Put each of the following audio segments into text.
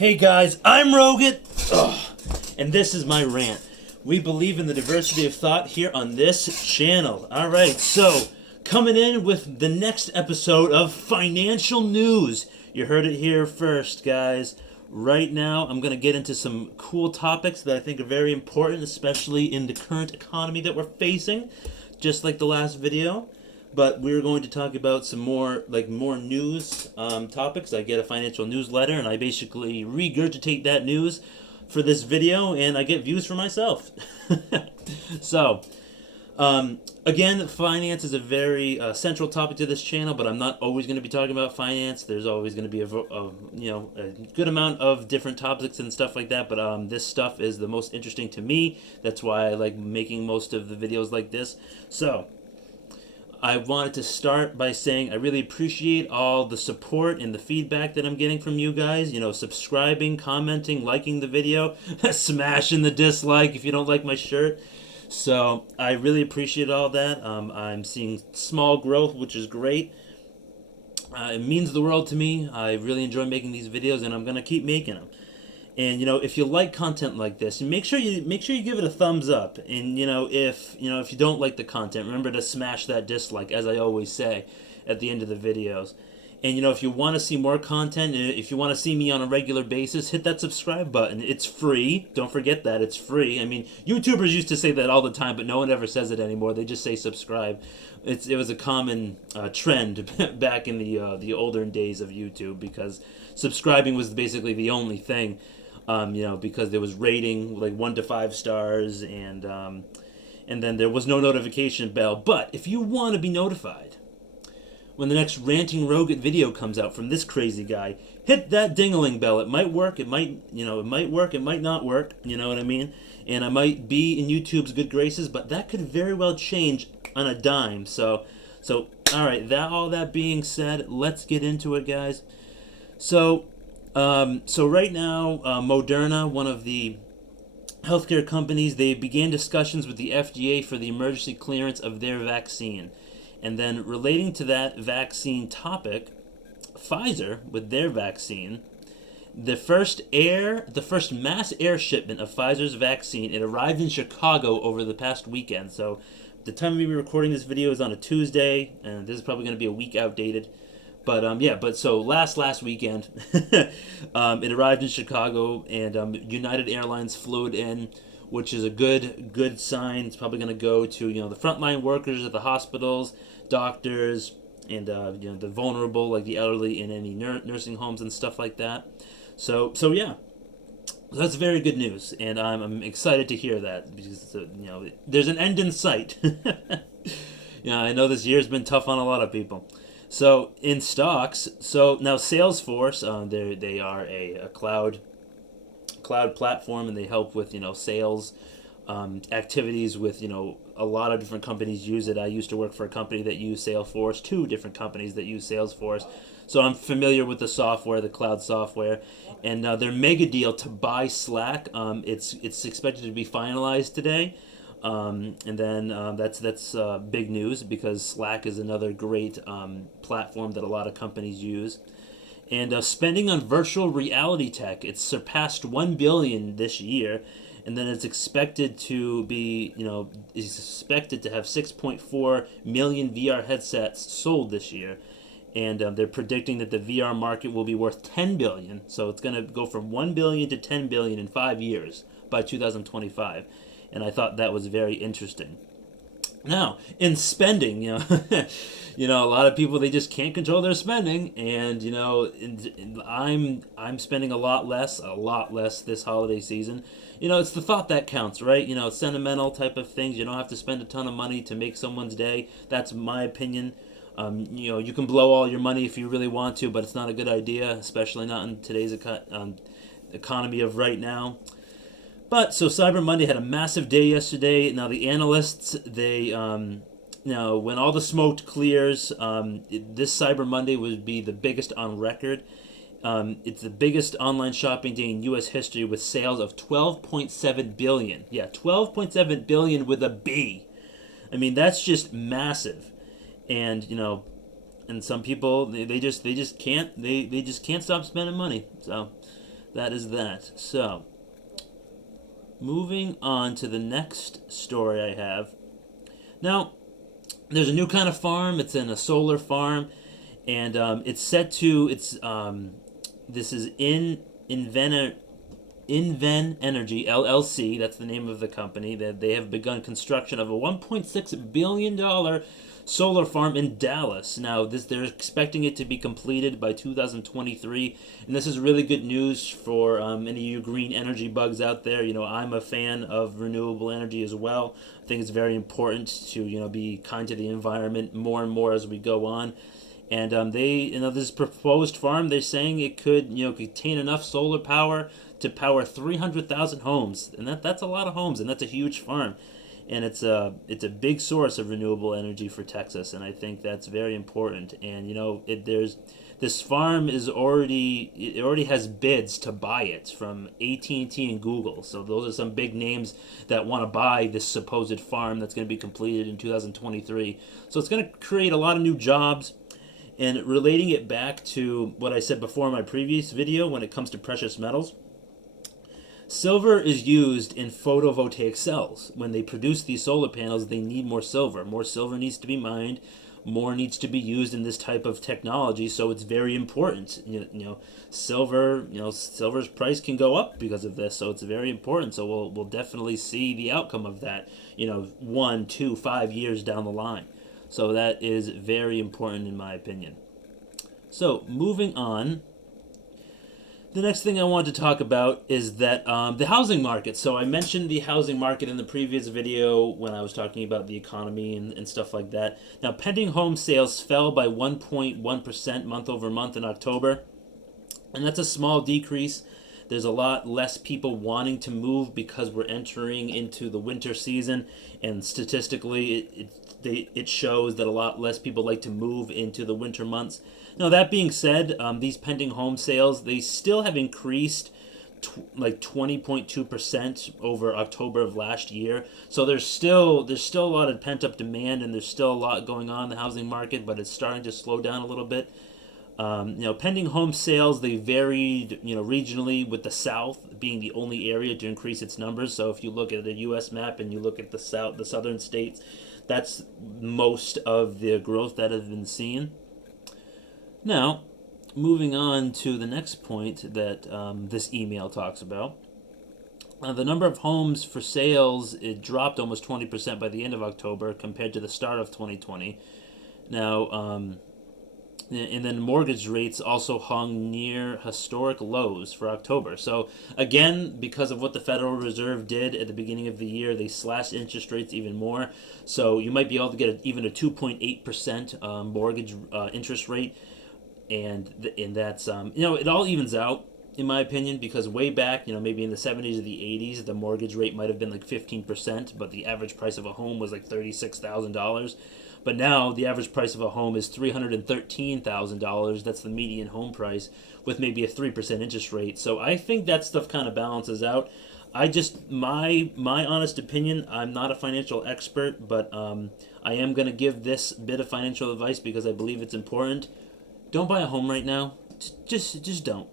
Hey guys, I'm Rogut, and this is my rant. We believe in the diversity of thought here on this channel. Alright, so coming in with the next episode of financial news. You heard it here first, guys. Right now, I'm going to get into some cool topics that I think are very important, especially in the current economy that we're facing, just like the last video. But we're going to talk about some more news topics. I get a financial newsletter, and I basically regurgitate that news for this video, and I get views for myself. So, again, finance is a very central topic to this channel, but I'm not always going to be talking about finance. There's always going to be a good amount of different topics and stuff like that. But this stuff is the most interesting to me. That's why I like making most of the videos like this. So, I wanted to start by saying I really appreciate all the support and the feedback that I'm getting from you guys. You know, subscribing, commenting, liking the video, smashing the dislike if you don't like my shirt. So I really appreciate all that. I'm seeing small growth, which is great. It means the world to me. I really enjoy making these videos, and I'm gonna keep making them. And if you like content like this, make sure you give it a thumbs up. And if you don't like the content, remember to smash that dislike, as I always say at the end of the videos. And if you want to see more content, and if you want to see me on a regular basis, hit that subscribe button. It's free. Don't forget that it's free. I mean, YouTubers used to say that all the time, but no one ever says it anymore. They just say subscribe. It was a common trend back in the olden days of YouTube, because subscribing was basically the only thing. Because there was rating like 1 to 5 stars, and then there was no notification bell. But if you want to be notified when the next Ranting Rogut video comes out from this crazy guy, hit that ding-a-ling bell. It might work. It might work. It might not work. You know what I mean? And I might be in YouTube's good graces, but that could very well change on a dime. So all right. All that being said, let's get into it, guys. So right now, Moderna, one of the healthcare companies, they began discussions with the FDA for the emergency clearance of their vaccine. And then relating to that vaccine topic, Pfizer, with their vaccine, the first mass air shipment of Pfizer's vaccine, it arrived in Chicago over the past weekend. So the time we were recording this video is on a Tuesday, and this is probably going to be a week outdated. But so last weekend, it arrived in Chicago, and United Airlines flew it in, which is a good sign. It's probably going to go to the frontline workers at the hospitals, doctors, and the vulnerable, like the elderly in any nursing homes and stuff like that. So that's very good news, and I'm excited to hear that, because there's an end in sight. I know this year's been tough on a lot of people. So in stocks, so now Salesforce, they are a cloud platform, and they help with sales activities with a lot of different companies use it. I used to work for a company that used Salesforce, 2 different companies that use Salesforce, so I'm familiar with the software, the cloud software, and their mega deal to buy Slack, it's expected to be finalized today. And then that's big news, because Slack is another great platform that a lot of companies use. And spending on virtual reality tech, it's surpassed $1 billion this year, and then it's expected to be is expected to have 6.4 million VR headsets sold this year. And they're predicting that the VR market will be worth $10 billion. So it's going to go from $1 billion to $10 billion in 5 years by 2025. And I thought that was very interesting. Now, in spending, a lot of people, they just can't control their spending, and I'm spending a lot less this holiday season. It's the thought that counts, right? Sentimental type of things. You don't have to spend a ton of money to make someone's day. That's my opinion. You can blow all your money if you really want to, but it's not a good idea, especially not in today's economy of right now. But so Cyber Monday had a massive day yesterday. Now the analysts, they when all the smoke clears, this Cyber Monday would be the biggest on record. It's the biggest online shopping day in U.S. history, with sales of $12.7 billion. Yeah, $12.7 billion with a B. I mean, that's just massive. And and some people they just can't stop spending money. So that is that. So, moving on to the next story I have. Now, there's a new kind of farm. It's in a solar farm, and it's set to this is Inven Energy LLC. That's the name of the company. That they have begun construction of a $1.6 billion solar farm in Dallas. Now, they're expecting it to be completed by 2023, and this is really good news for any of you green energy bugs out there. I'm a fan of renewable energy as well. I think it's very important to be kind to the environment more and more as we go on. And this proposed farm, they're saying it could contain enough solar power to power 300,000 homes, and that's a lot of homes, and that's a huge farm. And it's a big source of renewable energy for Texas, and I think that's very important. And this farm already has bids to buy it from AT&T and Google. So those are some big names that want to buy this supposed farm that's going to be completed in 2023. So it's going to create a lot of new jobs. And relating it back to what I said before in my previous video when it comes to precious metals, silver is used in photovoltaic cells. When they produce these solar panels, they need more silver. More silver needs to be mined. More needs to be used in this type of technology, so it's very important. Silver's price can go up because of this, so it's very important. So we'll definitely see the outcome of that, 1, 2, 5 years down the line. So that is very important in my opinion. So moving on, the next thing I want to talk about is that the housing market. So I mentioned the housing market in the previous video when I was talking about the economy and stuff like that. Now, pending home sales fell by 1.1% month over month in October, and that's a small decrease. There's a lot less people wanting to move because we're entering into the winter season, and statistically it shows that a lot less people like to move into the winter months. Now, that being said, these pending home sales, they still have increased like 20.2% over October of last year. So there's still a lot of pent-up demand, and there's still a lot going on in the housing market, but it's starting to slow down a little bit. Pending home sales, they varied, regionally, with the South being the only area to increase its numbers. So if you look at the U.S. map and you look at the southern states, that's most of the growth that has been seen. Now, moving on to the next point that this email talks about. The number of homes for sales, it dropped almost 20% by the end of October compared to the start of 2020. Now, and then mortgage rates also hung near historic lows for October. So again, because of what the Federal Reserve did at the beginning of the year, they slashed interest rates even more. So you might be able to get even a 2.8% mortgage interest rate, and that's it all evens out in my opinion, because way back, maybe in the 70s or the 80s, the mortgage rate might have been like 15%, but the average price of a home was like $36,000. But now the average price of a home is $313,000. That's the median home price, with maybe a 3% interest rate. So I think that stuff kind of balances out. My honest opinion, I'm not a financial expert, but I am going to give this bit of financial advice because I believe it's important. Don't buy a home right now. Just don't.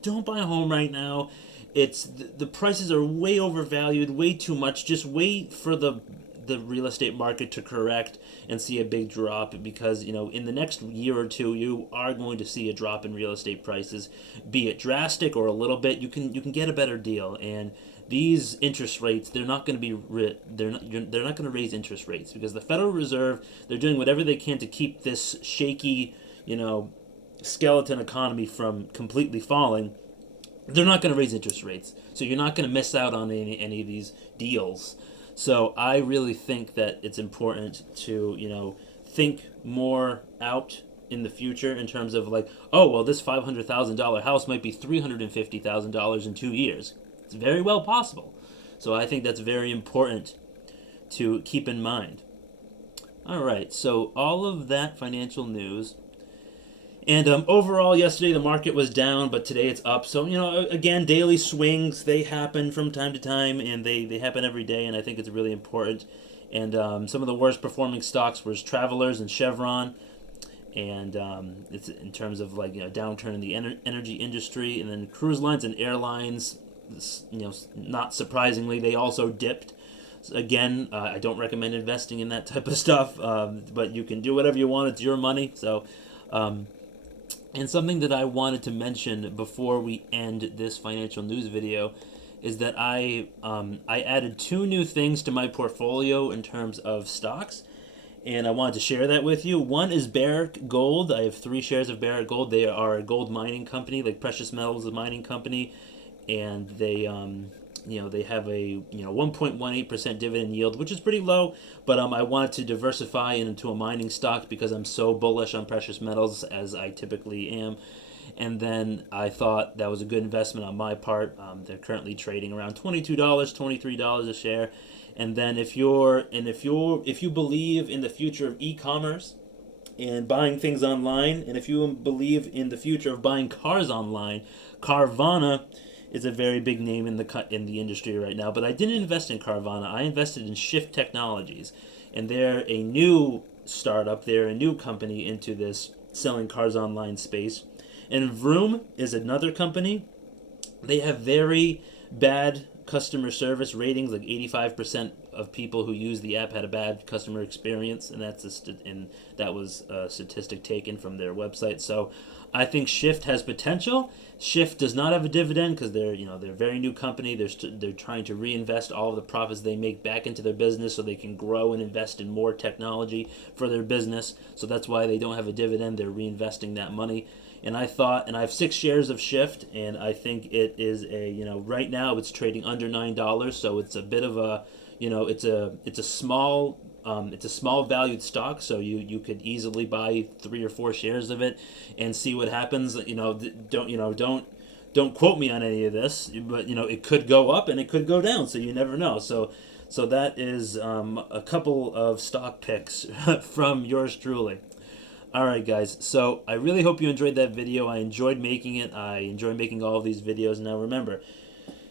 Don't buy a home right now. It's the prices are way overvalued, way too much. Just wait for the real estate market to correct and see a big drop, because in the next year or two you are going to see a drop in real estate prices, be it drastic or a little bit. You can get a better deal, and these interest rates, they're not going to be they're not going to raise interest rates, because the Federal Reserve, they're doing whatever they can to keep this shaky skeleton economy from completely falling. They're not going to raise interest rates, so you're not going to miss out on any of these deals. So I really think that it's important to think more out in the future in terms of like, oh well, this $500,000 house might be $350,000 in 2 years. It's very well possible. So I think that's very important to keep in mind. All right, so all of that financial news. And overall, yesterday the market was down, but today it's up. So, again, daily swings, they happen from time to time, and they happen every day, and I think it's really important. And some of the worst performing stocks was Travelers and Chevron. and it's in terms of like downturn in the energy industry, and then cruise lines and airlines. Not surprisingly, they also dipped. Again, I don't recommend investing in that type of stuff, but you can do whatever you want. It's your money. So, and something that I wanted to mention before we end this financial news video is that I added 2 new things to my portfolio in terms of stocks, and I wanted to share that with you. One is Barrick Gold. I have 3 shares of Barrick Gold. They are a gold mining company, like precious metals mining company, and they they have a 1.18% dividend yield, which is pretty low. But I wanted to diversify into a mining stock because I'm so bullish on precious metals, as I typically am. And then I thought that was a good investment on my part. They're currently trading around $22, $23 a share. And then if you believe in the future of e-commerce and buying things online, and if you believe in the future of buying cars online, Carvana is a very big name in the industry right now. But I didn't invest in Carvana. I invested in Shift Technologies, and they're a new startup. They're a new company into this selling cars online space. And Vroom is another company. They have very bad customer service ratings. Like 85% of people who use the app had a bad customer experience, and that was a statistic taken from their website. So I think Shift has potential. Shift does not have a dividend because they're a very new company. They're trying to reinvest all of the profits they make back into their business so they can grow and invest in more technology for their business. So that's why they don't have a dividend. They're reinvesting that money. And I have 6 shares of Shift, and I think it is right now it's trading under $9, so it's a bit of a, it's a small valued stock, so you could easily buy 3 or 4 shares of it and see what happens. Don't quote me on any of this, but it could go up and it could go down, so you never know. So that is a couple of stock picks from yours truly. Alright guys, so I really hope you enjoyed that video. I enjoyed making it. I enjoy making all of these videos. Now remember,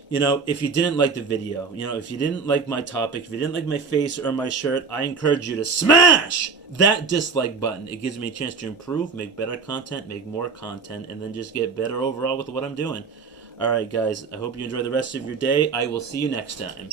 if you didn't like the video, if you didn't like my topic, if you didn't like my face or my shirt, I encourage you to smash that dislike button. It gives me a chance to improve, make better content, make more content, and then just get better overall with what I'm doing. Alright guys, I hope you enjoy the rest of your day. I will see you next time.